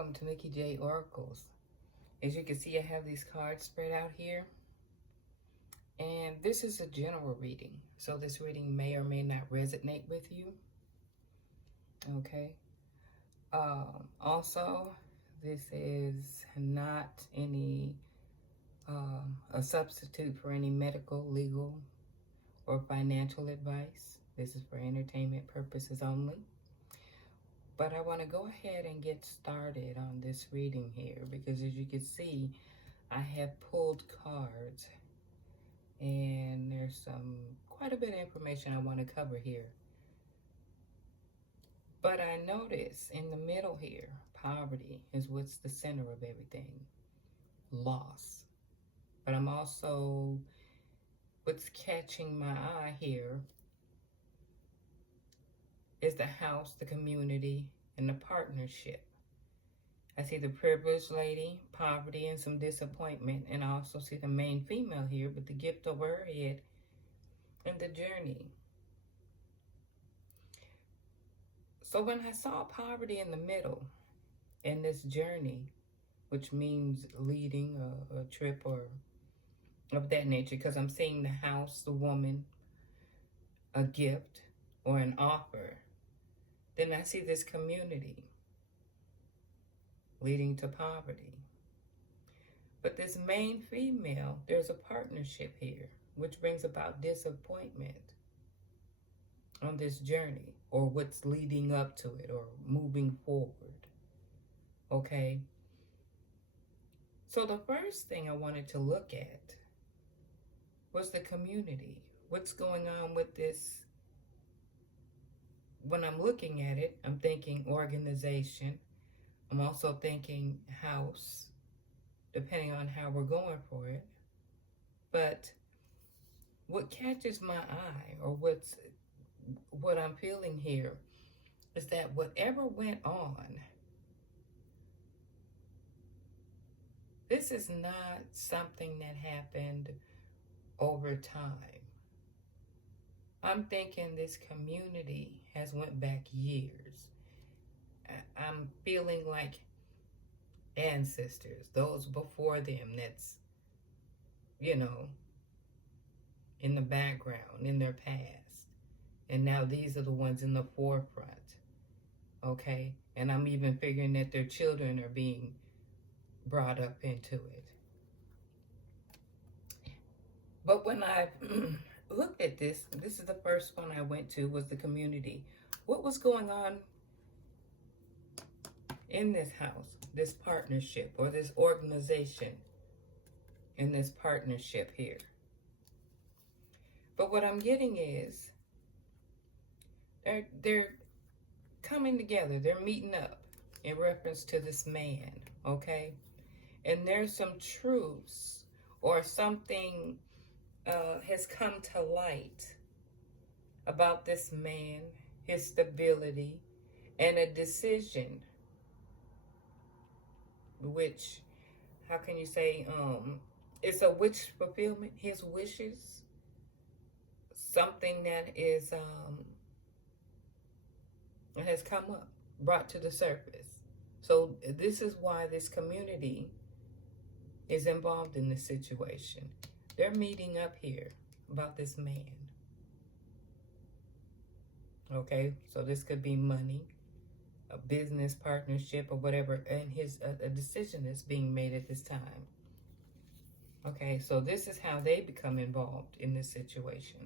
Welcome to Mikki J Oracles. As you can see, I have these cards spread out here. And this is a general reading. So this reading may or may not resonate with you. Okay. Also, this is not any a substitute for any medical, legal, or financial advice. This is for entertainment purposes only. But I want to go ahead and get started on this reading here because as you can see, I have pulled cards and there's quite a bit of information I want to cover here. But I notice in the middle here, poverty is what's the center of everything. Loss. But I'm also, what's catching my eye here is the house, the community, and the partnership. I see the privileged lady, poverty, and some disappointment. And I also see the main female here with the gift over her head and the journey. So when I saw poverty in the middle in this journey, which means leading a trip or of that nature, because I'm seeing the house, the woman, a gift, or an offer, then I see this community leading to poverty. But this main female, there's a partnership here, which brings about disappointment on this journey, or what's leading up to it, or moving forward. Okay? So the first thing I wanted to look at was the community. What's going on with this? When I'm looking at it, I'm thinking organization. I'm also thinking house, depending on how we're going for it. But what catches my eye, or what I'm feeling here, is that whatever went on, this is not something that happened over time. I'm thinking this community has went back years. I'm feeling like ancestors, those before them that's, in the background, in their past. And now these are the ones in the forefront, okay? And I'm even figuring that their children are being brought up into it. But when I looked at this is the first one I went to, was the community. What was going on in this house, this partnership, or this organization, in this partnership here? But what I'm getting is they're coming together, they're meeting up in reference to this man, okay? And there's some truths or something has come to light about this man, his stability, and a decision which, how can you say, it's a wish fulfillment, his wishes, something that is has come up, brought to the surface. So this is why this community is involved in this situation. They're meeting up here about this man. Okay, so this could be money, a business partnership, or whatever, and a decision is being made at this time. Okay, so this is how they become involved in this situation.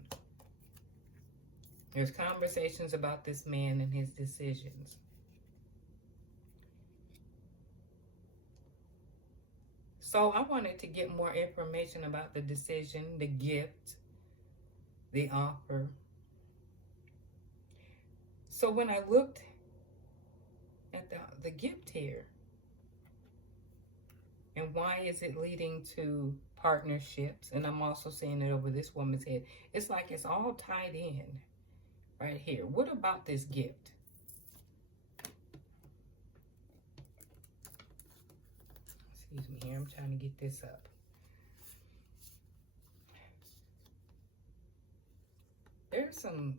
There's conversations about this man and his decisions. So I wanted to get more information about the decision, the gift, the offer. So when I looked at the gift here, and why is it leading to partnerships, and I'm also seeing it over this woman's head, it's like it's all tied in right here. What about this gift? Excuse me here, I'm trying to get this up. There's some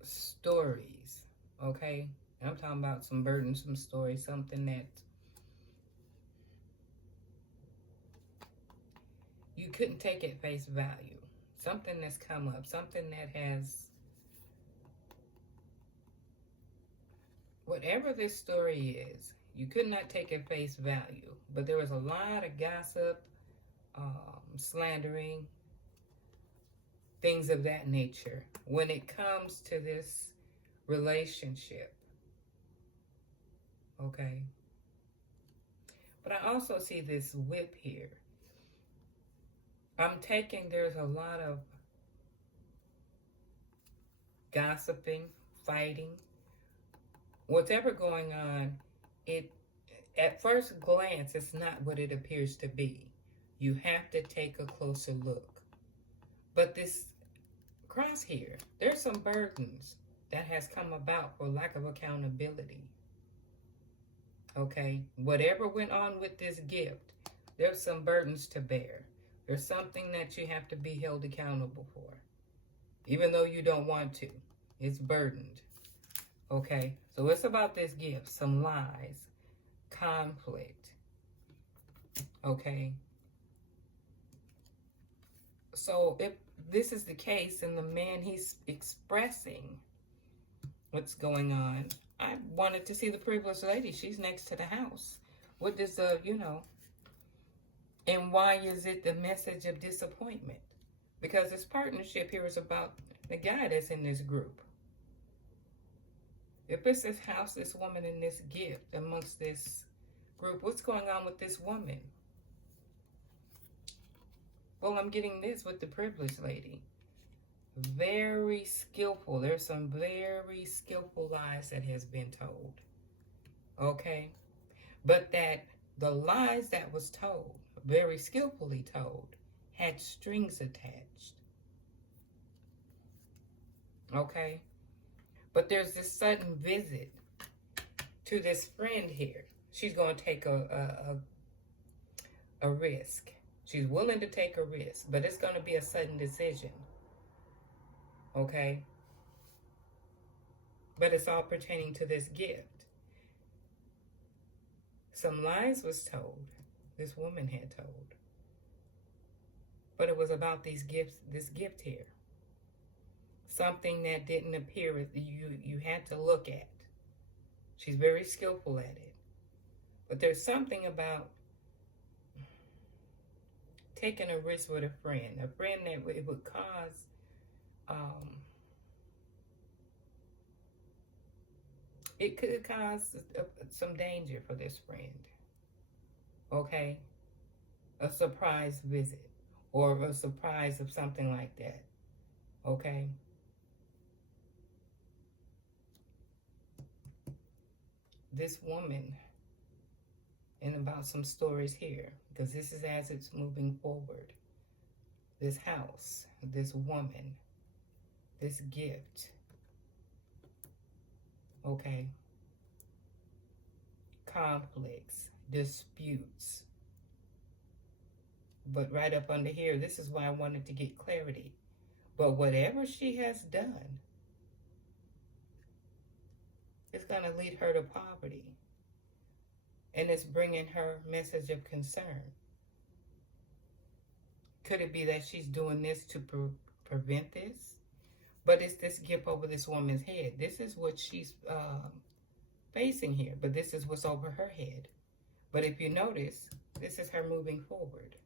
stories, okay? I'm talking about some burdensome stories, something that you couldn't take at face value. Something that's come up, something that has, whatever this story is, you could not take at face value. But there was a lot of gossip, slandering, things of that nature when it comes to this relationship. Okay. But I also see this whip here. I'm taking, there's a lot of gossiping, fighting, whatever going on. It, at first glance, it's not what it appears to be. You have to take a closer look. But this cross here, there's some burdens that has come about for lack of accountability. Okay, whatever went on with this gift, there's some burdens to bear. There's something that you have to be held accountable for, even though you don't want to. It's burdened. Okay, so it's about this gift, some lies, conflict. Okay, so if this is the case and the man, he's expressing what's going on, I wanted to see the privileged lady. She's next to the house. What does and why is it the message of disappointment? Because this partnership here is about the guy that's in this group. If it's this house, this woman, and this gift amongst this group, what's going on with this woman? Well, I'm getting this with the privileged lady. Very skillful. There's some very skillful lies that has been told. Okay? But that the lies that was told, very skillfully told, had strings attached. Okay? But there's this sudden visit to this friend here. She's going to take a risk. She's willing to take a risk, but it's going to be a sudden decision. Okay? But it's all pertaining to this gift. Some lies was told. This woman had told. But it was about these gifts, this gift here. Something that didn't appear, you had to look at. She's very skillful at it. But there's something about taking a risk with a friend that it would cause it could cause some danger for this friend. Okay? A surprise visit or a surprise of something like that. Okay? This woman, and about some stories here, because this is as it's moving forward. This house, this woman, this gift. Okay? Conflicts, disputes. But right up under here, this is why I wanted to get clarity. But whatever she has done, it's going to lead her to poverty. And it's bringing her message of concern. Could it be that she's doing this to prevent this? But it's this gift over this woman's head. This is what she's facing here. But this is what's over her head. But if you notice, this is her moving forward.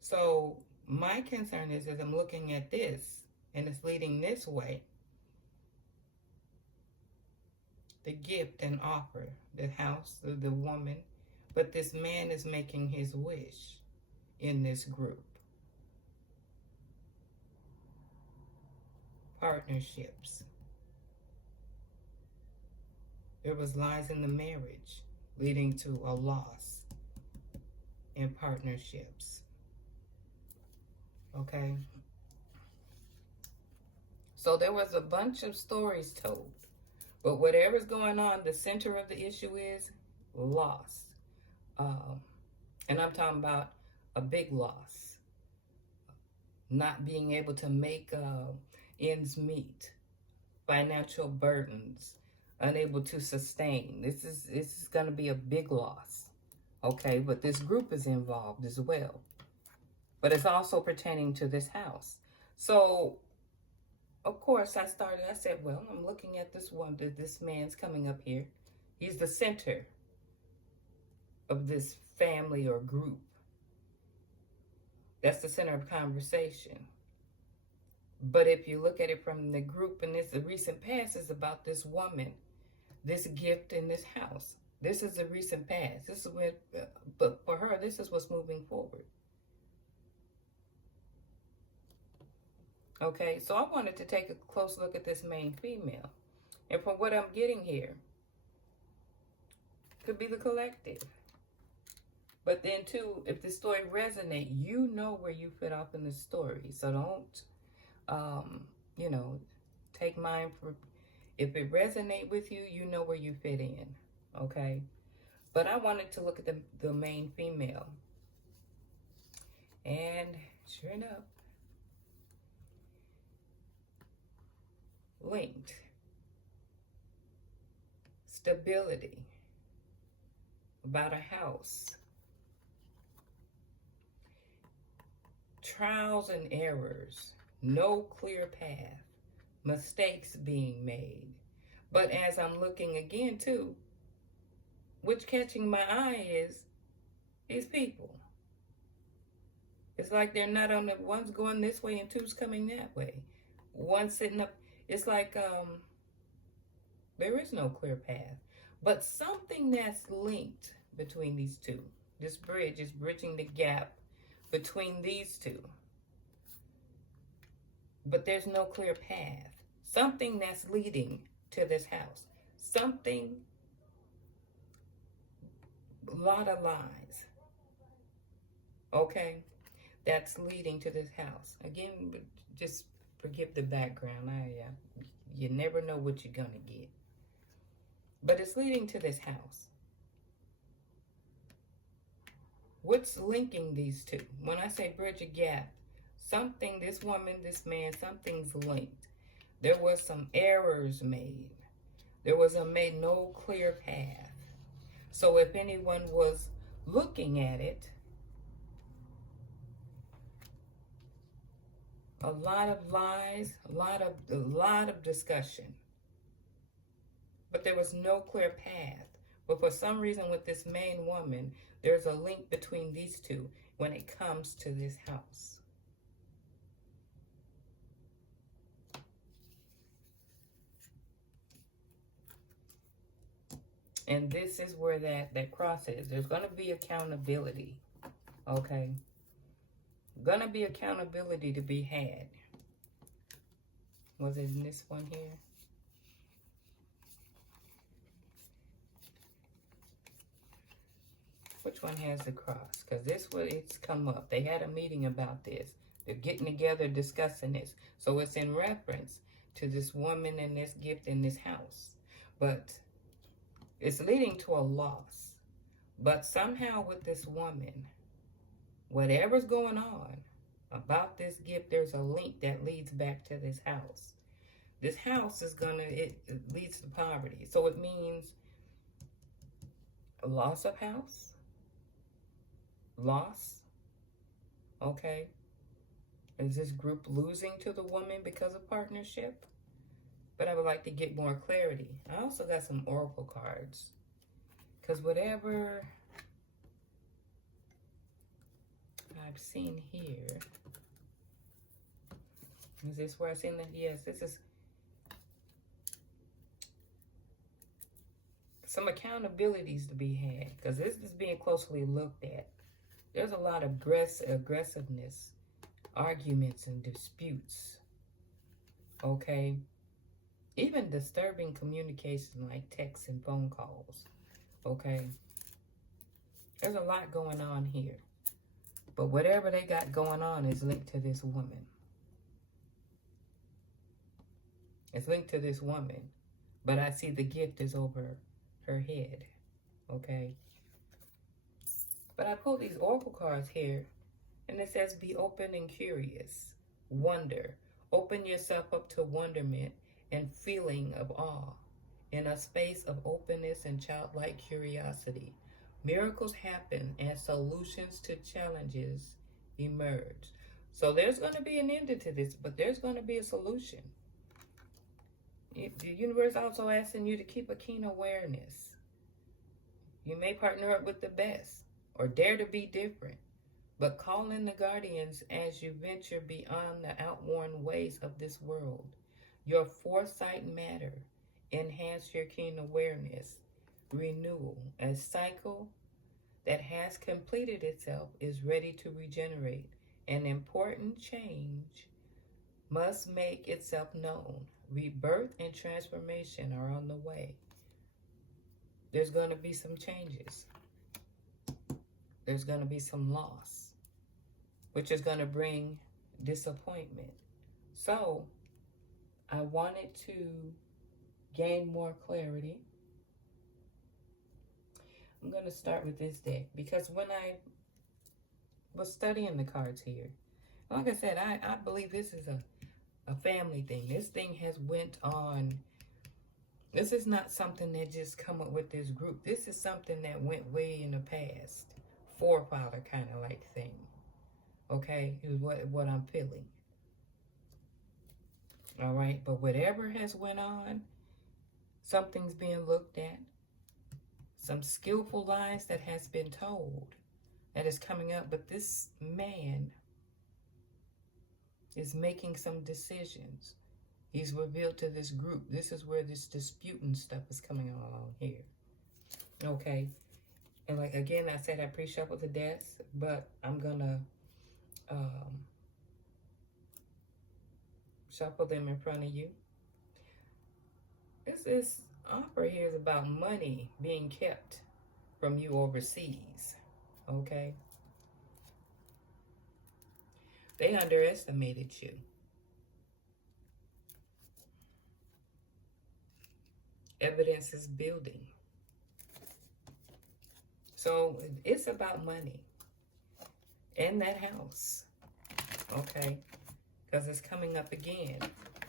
So my concern is, as I'm looking at this, and it's leading this way, the gift and offer, the house, the woman, but this man is making his wish in this group. Partnerships. There was lies in the marriage leading to a loss in partnerships. Okay? So there was a bunch of stories told. But whatever's going on, the center of the issue is loss. And I'm talking about a big loss. Not being able to make ends meet financial burdens, unable to sustain. This is going to be a big loss. Okay, but this group is involved as well. But it's also pertaining to this house. So, of course, I said, well, I'm looking at this man's coming up here. He's the center of this family or group. That's the center of conversation. But if you look at it from the group, and the recent past is about this woman, this gift in this house. This is the recent past. This is what, but for her, this is what's moving forward. Okay, so I wanted to take a close look at this main female. And from what I'm getting here, could be the collective. But then too, if the story resonates, you know where you fit off in the story. So don't, take mine for, if it resonates with you, you know where you fit in, okay? But I wanted to look at the main female. And sure enough, linked. Stability. About a house. Trials and errors. No clear path. Mistakes being made. But as I'm looking again too, what's catching my eye is these people. It's like they're not on the, one's going this way and two's coming that way. One's sitting up. It's like there is no clear path. But something that's linked between these two. This bridge is bridging the gap between these two. But there's no clear path. Something that's leading to this house. Something, a lot of lies. Okay? That's leading to this house. Again, just forgive the background. You never know what you're going to get. But it's leading to this house. What's linking these two? When I say bridge a gap, something, this woman, this man, something's linked. There was some errors made. There was made no clear path. So if anyone was looking at it, a lot of lies, a lot of discussion. But there was no clear path. But for some reason with this main woman, there's a link between these two when it comes to this house. And this is where that cross is. There's going to be accountability. Okay? Going to be accountability to be had. Was it in this one here? Which one has the cross? Because this what it's come up. They had a meeting about this. They're getting together discussing this. So it's in reference to this woman and this gift in this house. But it's leading to a loss. But somehow with this woman, whatever's going on about this gift, there's a link that leads back to this house. This house is it leads to poverty. So it means a loss of house. Loss. Okay. Is this group losing to the woman because of partnership? But I would like to get more clarity. I also got some oracle cards. Because whatever I've seen here. Is this where I've seen that? Yes, this is some accountabilities to be had. Because this is being closely looked at. There's a lot of aggressiveness, arguments and disputes. Okay? Even disturbing communication like texts and phone calls. Okay? There's a lot going on here. But whatever they got going on is linked to this woman. It's linked to this woman. But I see the gift is over her head. Okay? But I pulled these oracle cards here. And it says, be open and curious. Wonder. Open yourself up to wonderment and feeling of awe. In a space of openness and childlike curiosity, miracles happen and solutions to challenges emerge. So there's going to be an end to this, but there's going to be a solution. The universe also asking you to keep a keen awareness. You may partner up with the best or dare to be different, but call in the guardians as you venture beyond the outworn ways of this world. Your foresight matter. Enhance your keen awareness. Renewal. A cycle that has completed itself is ready to regenerate. An important change must make itself known. Rebirth and transformation are on the way. There's going to be some changes. There's going to be some loss, which is going to bring disappointment. So I wanted to gain more clarity. I'm going to start with this deck because when I was studying the cards here, like I said, I believe this is a family thing. This thing has went on. This is not something that just come up with this group. This is something that went way in the past. Forefather kind of like thing. Okay, is what I'm feeling. All right, but whatever has went on, something's being looked at. Some skillful lies that has been told that is coming up. But this man is making some decisions. He's revealed to this group. This is where this disputing stuff is coming along here. Okay. And like, again, I said I pre-shuffled the decks, but I'm going to shuffle them in front of you. This offer here is about money being kept from you overseas. Okay. They underestimated you. Evidence is building. So it's about money and that house. Okay. Because it's coming up again.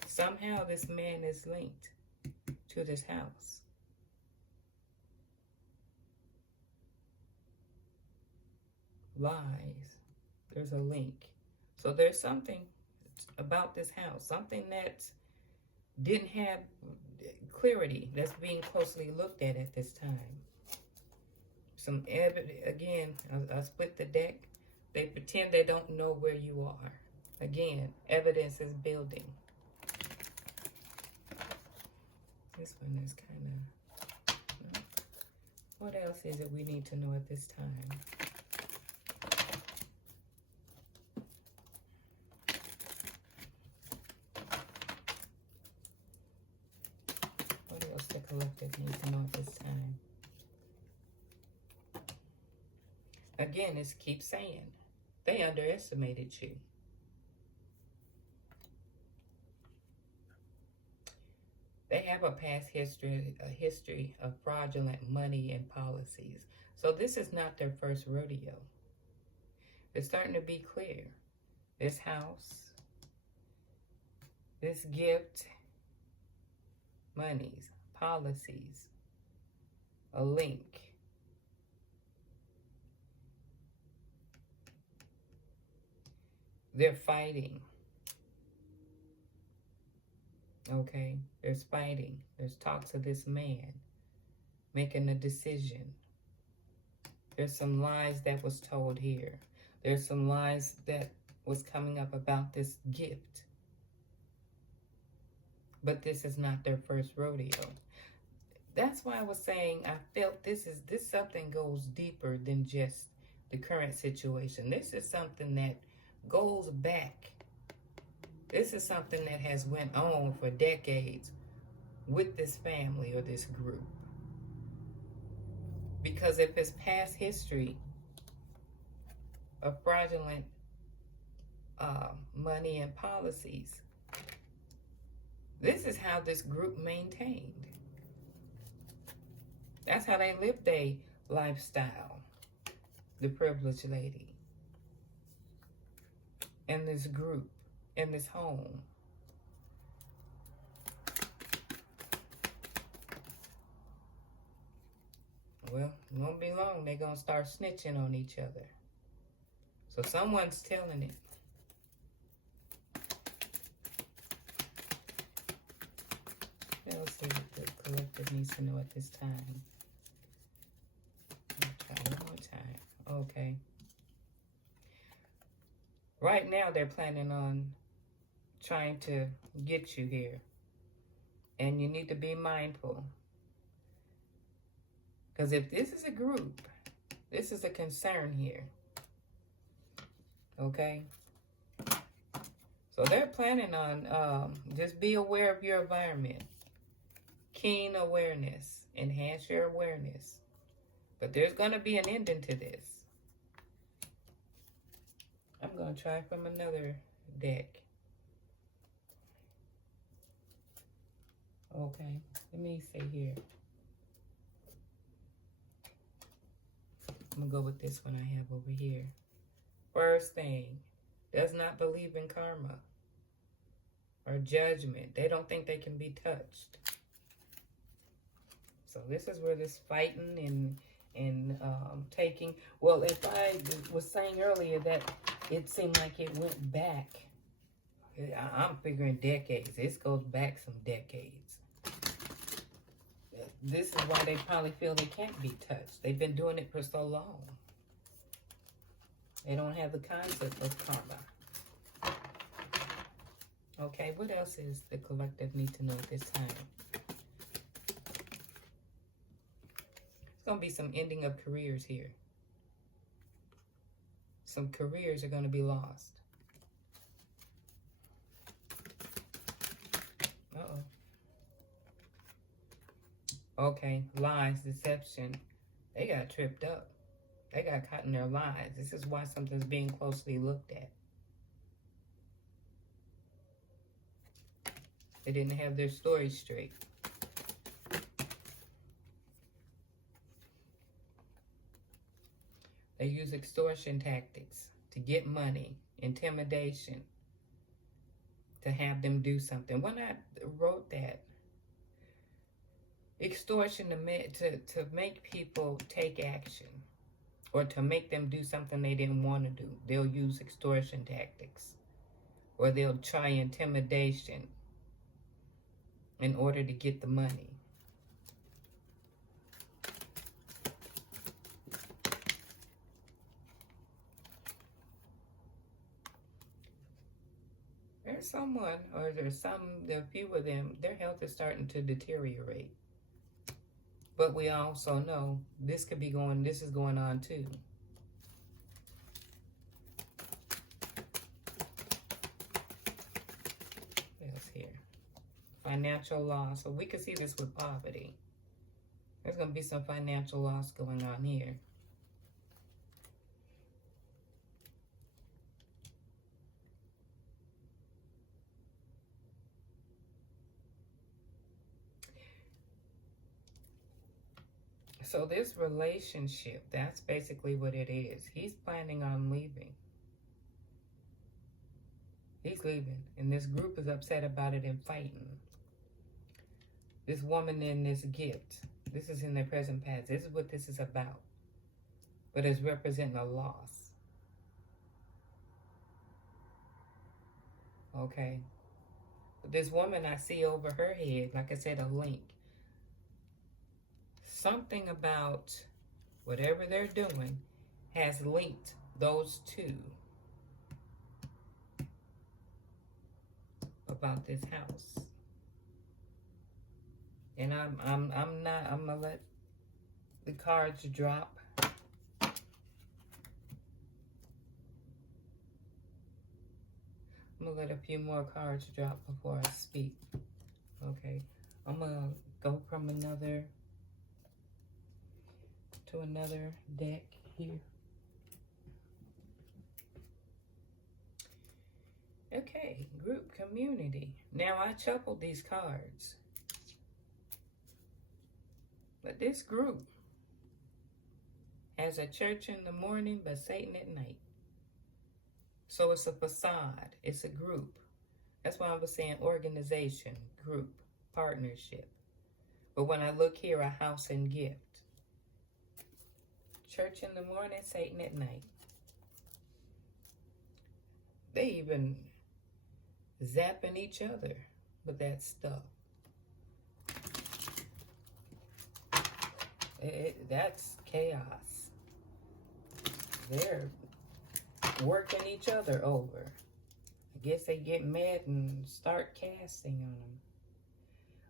Somehow this man is linked to this house. Lies. There's a link. So there's something about this house. Something that didn't have clarity that's being closely looked at this time. Some evidence. Again, I split the deck. They pretend they don't know where you are. Again, evidence is building. This one is kind of... What else is it we need to know at this time? What else the collective needs to know at this time? Again, it keeps saying, they underestimated you. They have a past history, a history of fraudulent money and policies. So this is not their first rodeo. It's starting to be clear. This house, this gift, monies, policies, a link. They're fighting. Okay, there's fighting. There's talks of this man making a decision. There's some lies that was told here. There's some lies that was coming up about this gift. But this is not their first rodeo. That's why I was saying I felt this something goes deeper than just the current situation. This is something that goes back. This is something that has went on for decades with this family or this group. Because if it's past history of fraudulent money and policies, this is how this group maintained. That's how they lived their lifestyle. The privileged lady. And this group. In this home. Well, it won't be long. They're going to start snitching on each other. So someone's telling it. Let's see what the collective needs to know at this time. Try one more time. Okay. Right now, they're planning on trying to get you here. And you need to be mindful. Because if this is a group, this is a concern here. Okay? So they're planning on just be aware of your environment. Keen awareness. Enhance your awareness. But there's going to be an ending to this. I'm going to try from another deck. Okay, let me see here. I'm going to go with this one I have over here. First thing, does not believe in karma or judgment. They don't think they can be touched. So this is where this fighting and taking. Well, if I was saying earlier that it seemed like it went back, I'm figuring decades. This goes back some decades. This is why they probably feel they can't be touched. They've been doing it for so long. They don't have the concept of karma. Okay, what else is the collective need to know at this time? It's going to be some ending of careers here. Some careers are going to be lost. Uh-oh. Okay, lies, deception. They got tripped up. They got caught in their lies. This is why something's being closely looked at. They didn't have their story straight. They use extortion tactics to get money, intimidation, to have them do something. When I wrote that, extortion to make people take action or to make them do something they didn't want to do. They'll use extortion tactics or they'll try intimidation in order to get the money. There's someone, or there are a few of them, their health is starting to deteriorate. But we also know this is going on too. What else here? Financial loss. So we can see this with poverty. There's going to be some financial loss going on here. So this relationship, that's basically what it is. He's planning on leaving. He's leaving. And this group is upset about it and fighting. This woman in this gift. This is in their present past. This is what this is about. But it's representing a loss. Okay. But this woman I see over her head, like I said, a link. Something about whatever they're doing has linked those two about this house. And I'm gonna let the cards drop. I'm gonna let a few more cards drop before I speak. Okay. I'm gonna go from another to another deck here. Okay, group community. Now I shuffled these cards. But this group has a church in the morning, but Satan at night. So it's a facade. It's a group. That's why I was saying organization, group, partnership. But when I look here, a house and gift. Church in the morning, Satan at night. They even zapping each other with that stuff. That's chaos. They're working each other over. I guess they get mad and start casting on them.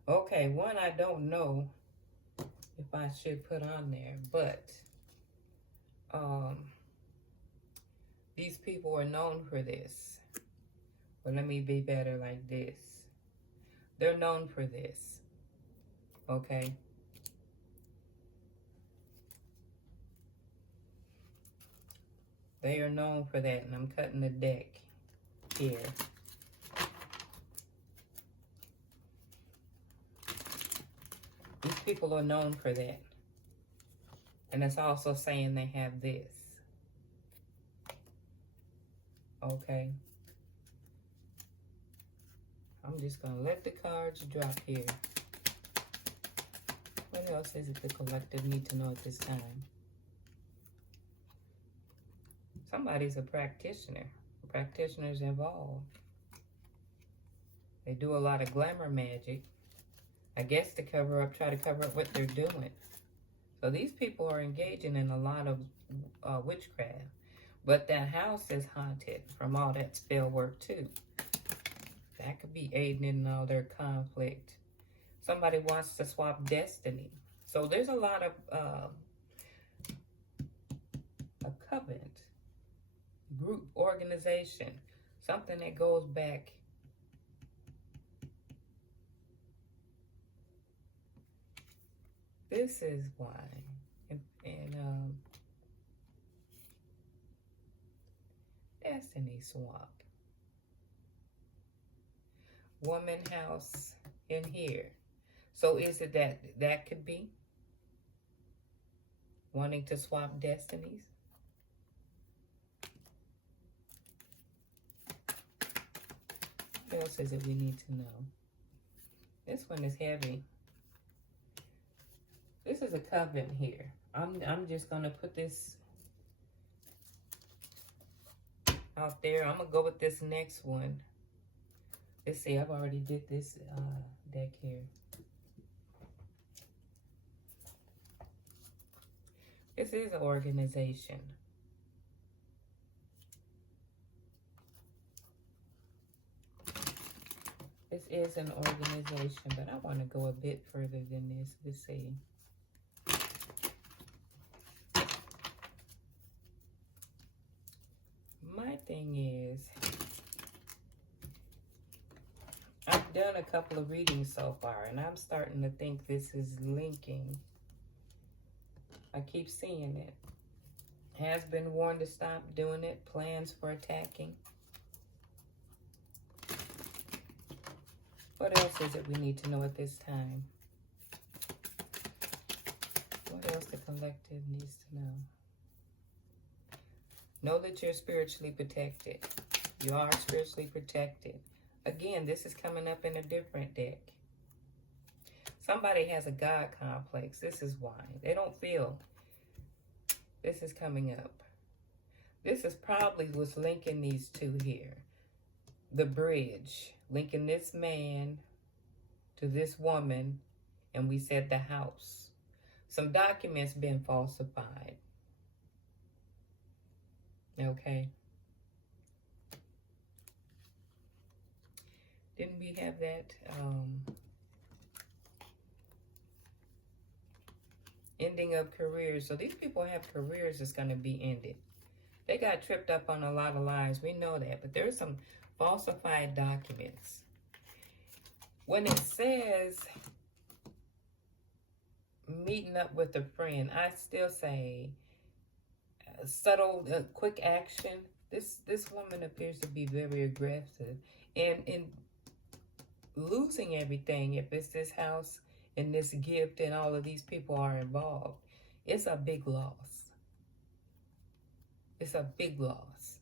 Okay, one I don't know if I should put on there, but these people are known for this. But let me be better like this. They're known for this. Okay? They are known for that, and I'm cutting the deck here. These people are known for that. And it's also saying they have this. Okay? I'm just going to let the cards drop here. What else is it the collective need to know at this time? Somebody's a practitioner. Practitioners involved. They do a lot of glamour magic. I guess to cover up, try to cover up what they're doing. So these people are engaging in a lot of witchcraft. But that house is haunted from all that spell work too. That could be aiding in all their conflict. Somebody wants to swap destiny. So there's a lot of a covenant, group, organization, something that goes back. This is why. And destiny swap. Woman house in here. So is it that could be wanting to swap destinies? What else is it we need to know? This one is heavy. This is a covenant here. I'm just gonna put this out there. I'm gonna go with this next one. Let's see, I've already did this deck here. This is an organization. This is an organization, but I want to go a bit further than this. Let's see. My thing is, I've done a couple of readings so far, and I'm starting to think this is linking. I keep seeing it. Has been warned to stop doing it. Plans for attacking. What else is it we need to know at this time? What else the collective needs to know? Know that you're spiritually protected. You are spiritually protected. Again, this is coming up in a different deck. Somebody has a God complex. This is why. They don't feel. This is coming up. This is probably what's linking these two here. The bridge. Linking this man to this woman. And we said the house. Some documents been falsified. Okay. Didn't we have that? Ending of careers. So these people have careers that's going to be ended. They got tripped up on a lot of lies. We know that. But there's some falsified documents. When it says meeting up with a friend, I still say subtle, quick action. This woman appears to be very aggressive. And in losing everything, if it's this house and this gift and all of these people are involved, it's a big loss. It's a big loss.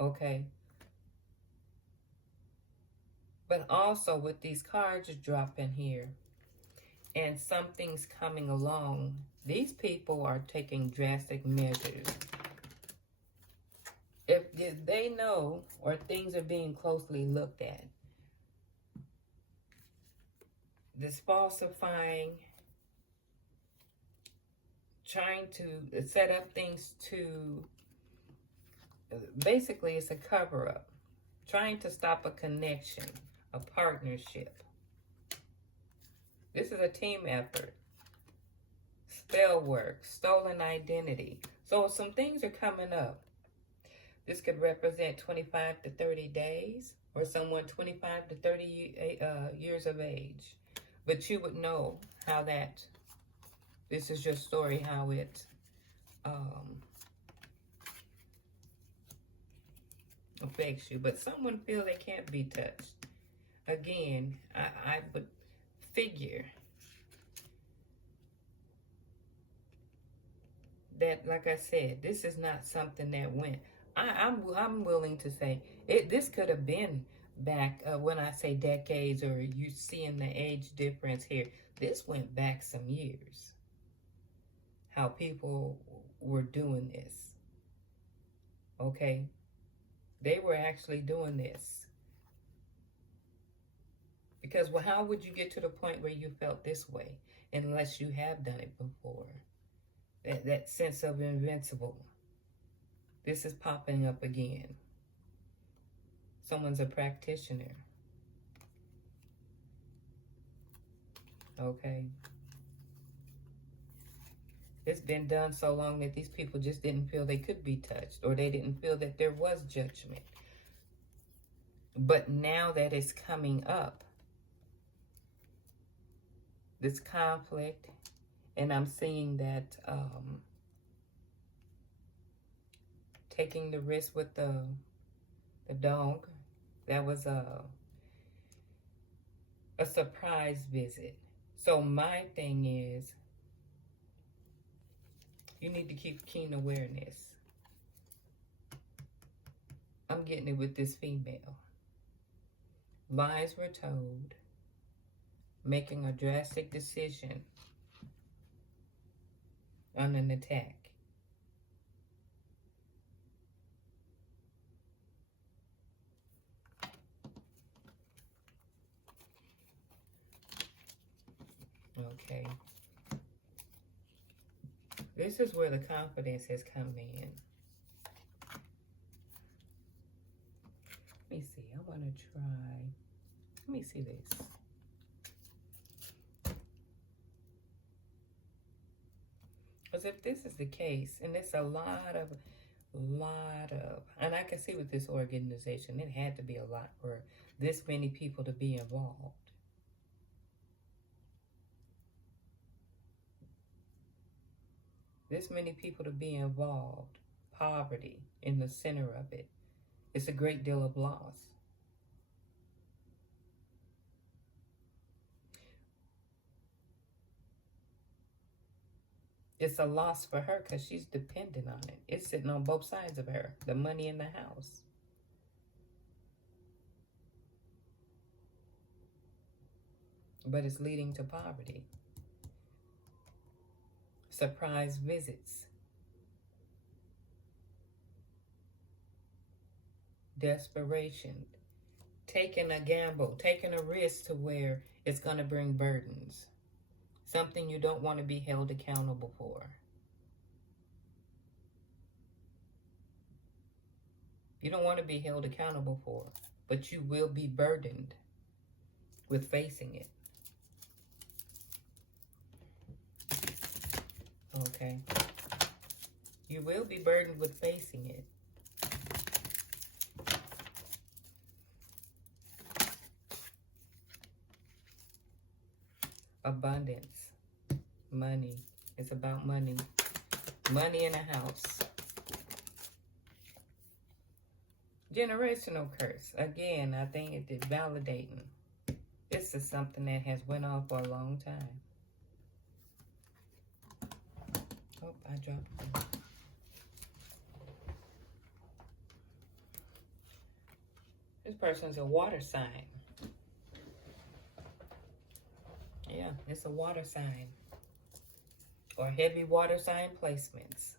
Okay. But also with these cards dropping here, and something's coming along. These people are taking drastic measures. If they know or things are being closely looked at, this falsifying, trying to set up things to, basically it's a cover-up, trying to stop a connection, a partnership. This is a team effort. Spell work, stolen identity. So some things are coming up. This could represent 25 to 30 days or someone 25 to 30 years of age. But you would know how that, this is your story, how it affects you. But someone feel they can't be touched. Again, I would figure that, like I said, this is not something that went. I'm willing to say this could have been back when I say decades, or you seeing the age difference here. This went back some years. How people were doing this. Okay, they were actually doing this. Because, well, how would you get to the point where you felt this way unless you have done it before? That sense of invincible. This is popping up again. Someone's a practitioner. Okay. It's been done so long that these people just didn't feel they could be touched, or they didn't feel that there was judgment. But now that it's coming up, this conflict, and I'm seeing that taking the risk with the dog, that was a surprise visit. So my thing is, you need to keep keen awareness. I'm getting it with this female. Lies were told, making a drastic decision on an attack. Okay. This is where the confidence has come in. Let me see. I want to try. Let me see this. Because if this is the case, and it's a lot of, and I can see with this organization, it had to be a lot for this many people to be involved. This many people to be involved. Poverty in the center of it. It's a great deal of loss. It's a loss for her because she's dependent on it. It's sitting on both sides of her. The money in the house. But it's leading to poverty. Surprise visits. Desperation. Taking a gamble. Taking a risk to where it's going to bring burdens. Something you don't want to be held accountable for. You don't want to be held accountable for, but you will be burdened with facing it. Okay. You will be burdened with facing it. Abundance. Money. It's about money. Money in a house. Generational curse. Again, I think it's validating. This is something that has went on for a long time. Oh, I dropped it. This person's a water sign. Yeah. It's a water sign or heavy water sign placements.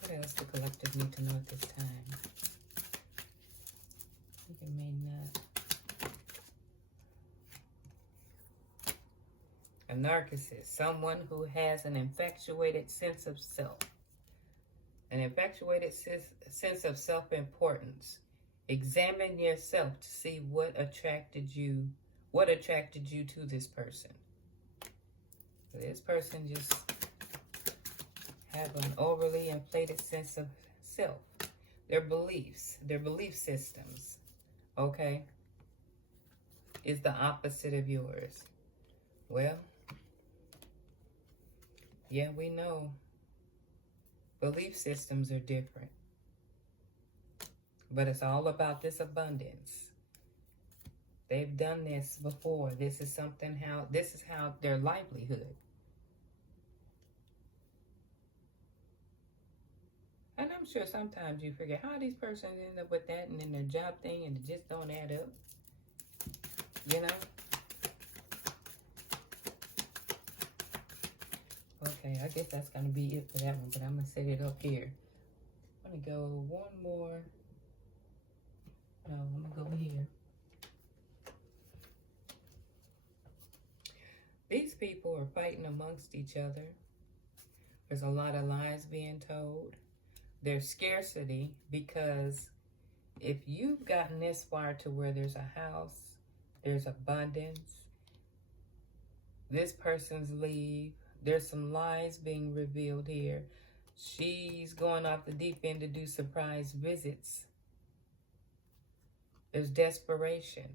What else the collective need to know at this time? I think it may not. A narcissist, someone who has an infatuated sense of self. An infatuated sense of self-importance. Examine yourself to see what attracted you to this person. This person just have an overly inflated sense of self. Their beliefs, their belief systems, okay, is the opposite of yours. Well, yeah, we know belief systems are different. But it's all about this abundance. They've done this before. This is how their livelihood. And I'm sure sometimes you figure how these persons end up with that and then their job thing and it just don't add up. You know? Okay, I guess that's going to be it for that one, but I'm going to set it up here. I'm going to go one more. No, I'm going to go here. These people are fighting amongst each other. There's a lot of lies being told. There's scarcity because if you've gotten this far to where there's a house, there's abundance, this person's leave, there's some lies being revealed here. She's going off the deep end to do surprise visits. There's desperation.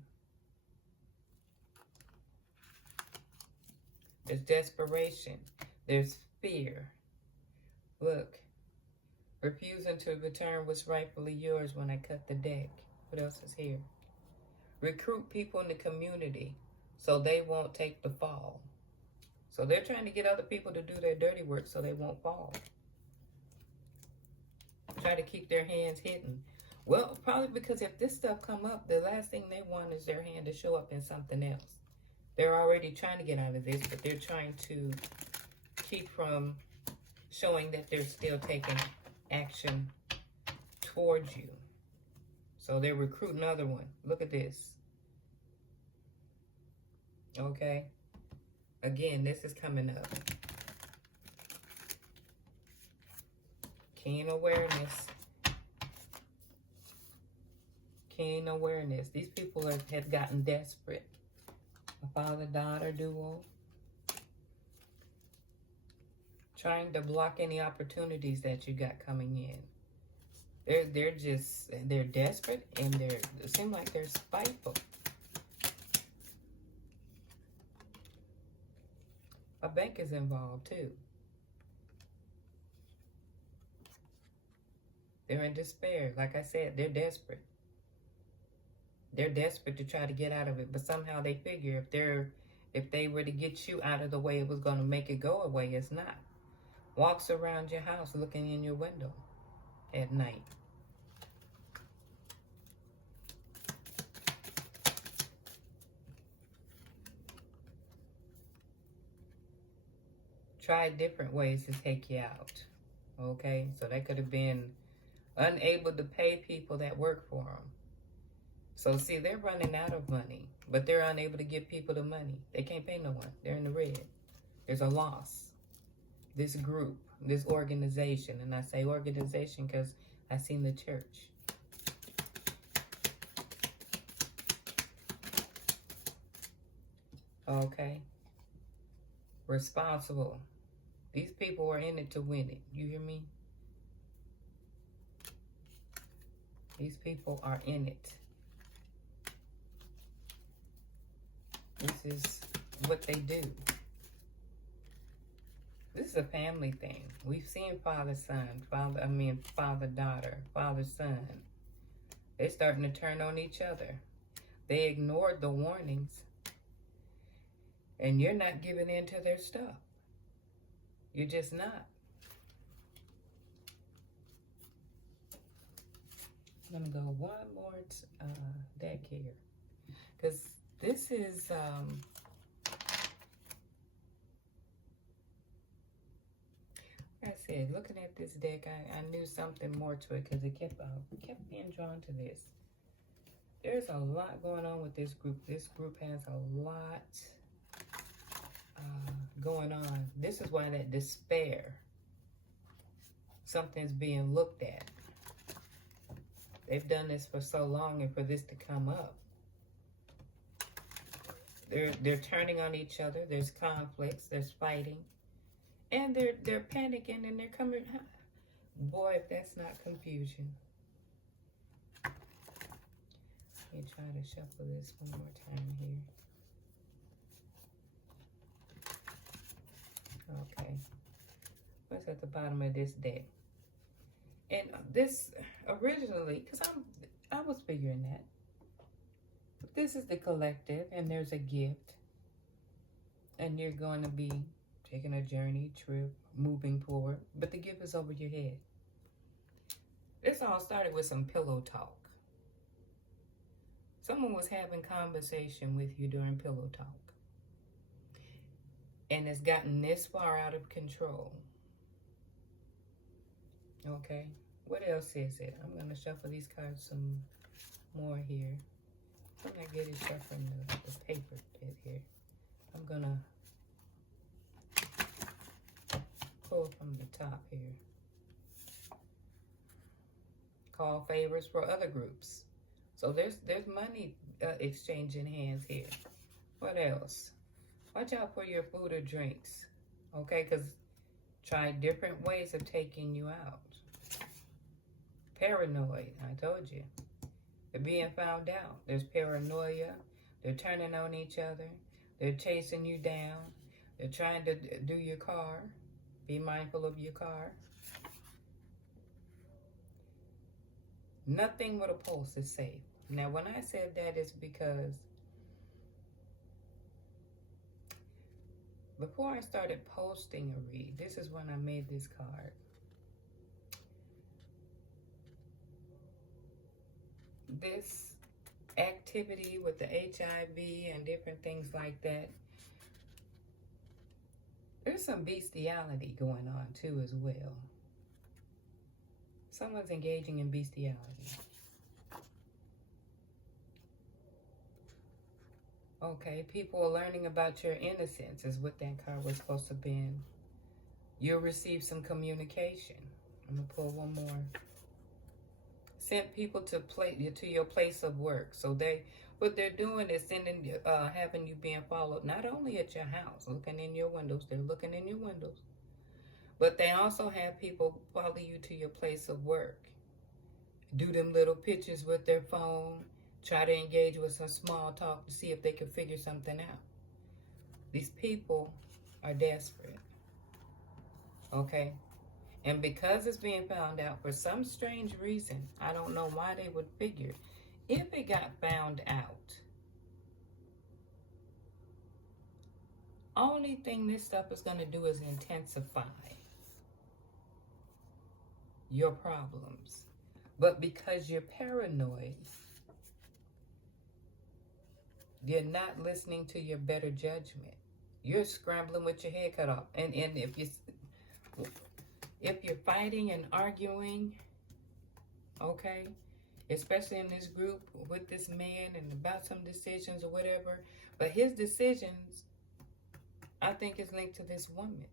There's desperation. There's fear. Look, refusing to return what's rightfully yours when I cut the deck. What else is here? Recruit people in the community so they won't take the fall. So they're trying to get other people to do their dirty work so they won't fall. Try to keep their hands hidden. Well, probably because if this stuff come up, the last thing they want is their hand to show up in something else. They're already trying to get out of this, but they're trying to keep from showing that they're still taking action towards you. So they're recruiting another one. Look at this. Okay. Again, this is coming up. Keen awareness. Keen awareness. These people have gotten desperate. A father-daughter duo. Trying to block any opportunities that you got coming in. They're desperate and it seems like they're spiteful. A bank is involved too. They're in despair. Like I said, they're desperate. They're desperate to try to get out of it, but somehow they figure if they were to get you out of the way, it was going to make it go away. It's not. Walks around your house looking in your window at night. Try different ways to take you out. Okay, so that could have been unable to pay people that work for them. So see, they're running out of money, but they're unable to give people the money. They can't pay no one. They're in the red. There's a loss. This group, this organization, and I say organization because I seen the church. Okay. Responsible. These people are in it to win it. You hear me? These people are in it. This is what they do. This is a family thing. We've seen father-son, father-daughter, father-son. They're starting to turn on each other. They ignored the warnings. And you're not giving in to their stuff. You're just not. I'm going to go one more deck here. Because this is, like I said, looking at this deck, I knew something more to it because it kept being drawn to this. There's a lot going on with this group. This group has a lot going on. This is why that despair, something's being looked at. They've done this for so long, and for this to come up, they're turning on each other. There's conflicts. There's fighting, and they're panicking, and they're coming. Boy, if that's not confusion. Let me try to shuffle this one more time here. Okay, what's at the bottom of this deck? And this originally, because I was figuring that. This is the collective, and there's a gift. And you're going to be taking a journey, trip, moving forward. But the gift is over your head. This all started with some pillow talk. Someone was having conversation with you during pillow talk. And it's gotten this far out of control. Okay, what else is it? I'm going to shuffle these cards some more here. I'm not getting shuffling the paper bit here. I'm going to pull from the top here. Call favors for other groups. So there's money exchanging hands here. What else? Watch out for your food or drinks. Okay, because try different ways of taking you out. Paranoid, I told you. They're being found out. There's paranoia. They're turning on each other. They're chasing you down. They're trying to do your car. Be mindful of your car. Nothing with a pulse is safe. Now, when I said that, it's because before I started posting a read, this is when I made this card. This activity with the HIV and different things like that, there's some bestiality going on too as well. Someone's engaging in bestiality. Okay, people are learning about your innocence is what that card was supposed to be. You'll receive some communication. I'm going to pull one more. Sent people to your place of work. So what they're doing is having you being followed, not only at your house, looking in your windows. They're looking in your windows. But they also have people follow you to your place of work. Do them little pictures with their phone. Try to engage with some small talk to see if they can figure something out. These people are desperate. Okay? And because it's being found out for some strange reason, I don't know why they would figure, if it got found out, only thing this stuff is going to do is intensify your problems. But because you're paranoid, you're not listening to your better judgment. You're scrambling with your head cut off. And if you're fighting and arguing, okay, especially in this group with this man and about some decisions or whatever, but his decisions, I think, is linked to this woman.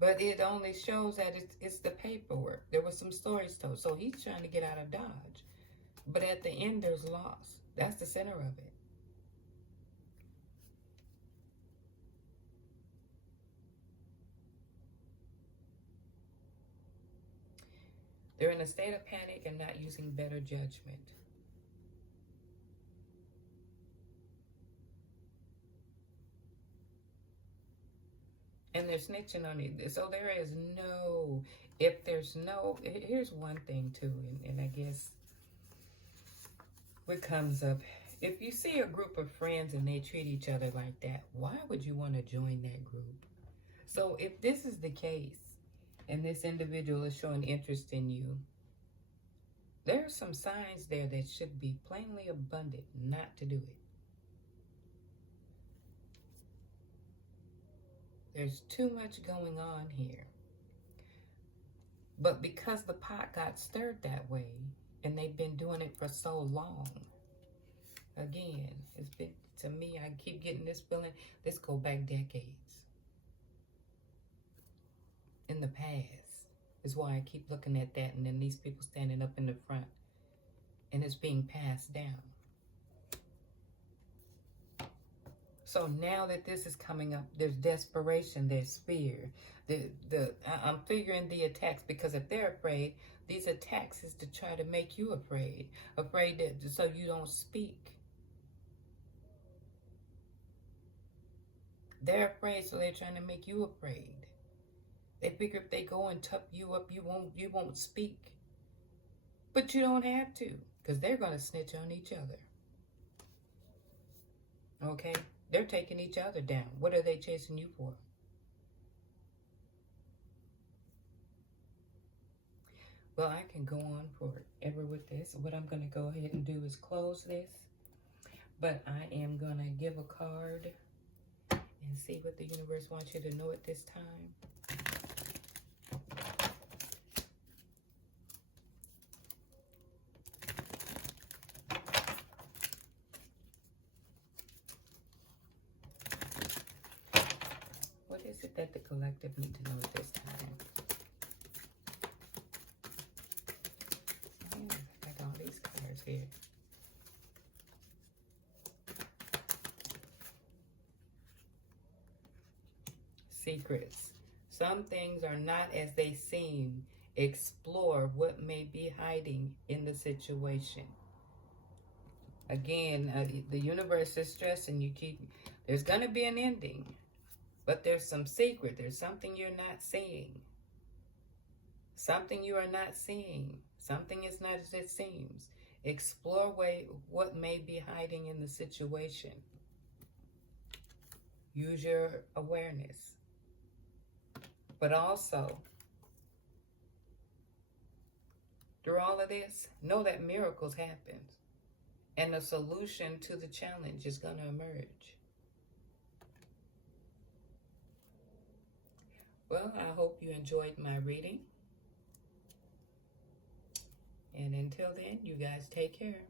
But it only shows that it's the paperwork. There was some stories told. So he's trying to get out of Dodge. But at the end, there's loss. That's the center of it. They're in a state of panic and not using better judgment. And they're snitching on it. So there is no, here's one thing too, and I guess what comes up, if you see a group of friends and they treat each other like that, why would you want to join that group? So if this is the case, and this individual is showing interest in you, There are some signs there that should be plainly abundant not to do it. There's too much going on here. But because the pot got stirred that way, and they've been doing it for so long, again, it's been, to me, I keep getting this feeling, this go back decades. In the past is why I keep looking at that, and then these people standing up in the front, and it's being passed down. So now that this is coming up, there's desperation, there's fear. I'm figuring the attacks, because if they're afraid, these attacks is to try to make you afraid that, so you don't speak. They're afraid, so they're trying to make you afraid. They figure if they go and tough you up, you won't speak. But you don't have to, because they're going to snitch on each other. Okay? They're taking each other down. What are they chasing you for? Well, I can go on forever with this. What I'm going to go ahead and do is close this. But I am going to give a card and see what the universe wants you to know at this time. What is it that the collective need to know at this time? I got all these cards here. Secrets. Some things are not as they seem. Explore what may be hiding in the situation. Again, the universe is stressing you. There's going to be an ending. But there's some secret. There's something you're not seeing. Something you are not seeing. Something is not as it seems. Explore what may be hiding in the situation. Use your awareness. But also, through all of this, know that miracles happen. And a solution to the challenge is going to emerge. Well, I hope you enjoyed my reading. And until then, you guys take care.